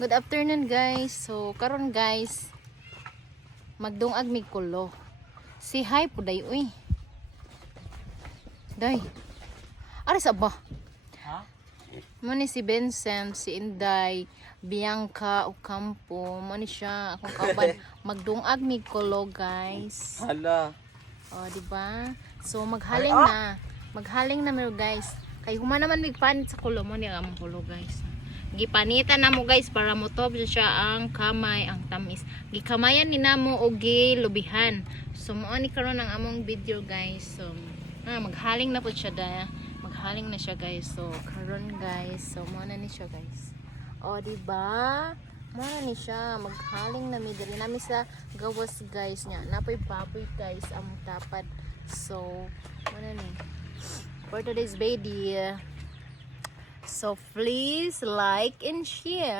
Good afternoon guys. So karon guys, magdungag mig kulo. Si hi po day uy. Day. Ari sa ba? Ha? Mo ni si Vincent, si Inday, Bianca Ocampo, mo ni siya akong kauban. Magdungag mig kulo guys. Hala. Oh, di ba? So maghaling na. Maghaling na mo guys. Kay human naman mig panit sa kulo mo ni among kulo guys. Gipanitan na mo guys para motob siya ang kamay, ang tamis. Gikamayan ni namo og gilubihan. So mo ni karon ang among video guys. So maghaling na pud siya da. Maghaling na siya guys. So karon guys, so mo na ni siya guys. O di ba? Mo na ni siya maghaling na mi diri nami sa gawas guys nya. Napoy baboy guys ang tapad. So mo na ni. For today's video. So please like and share.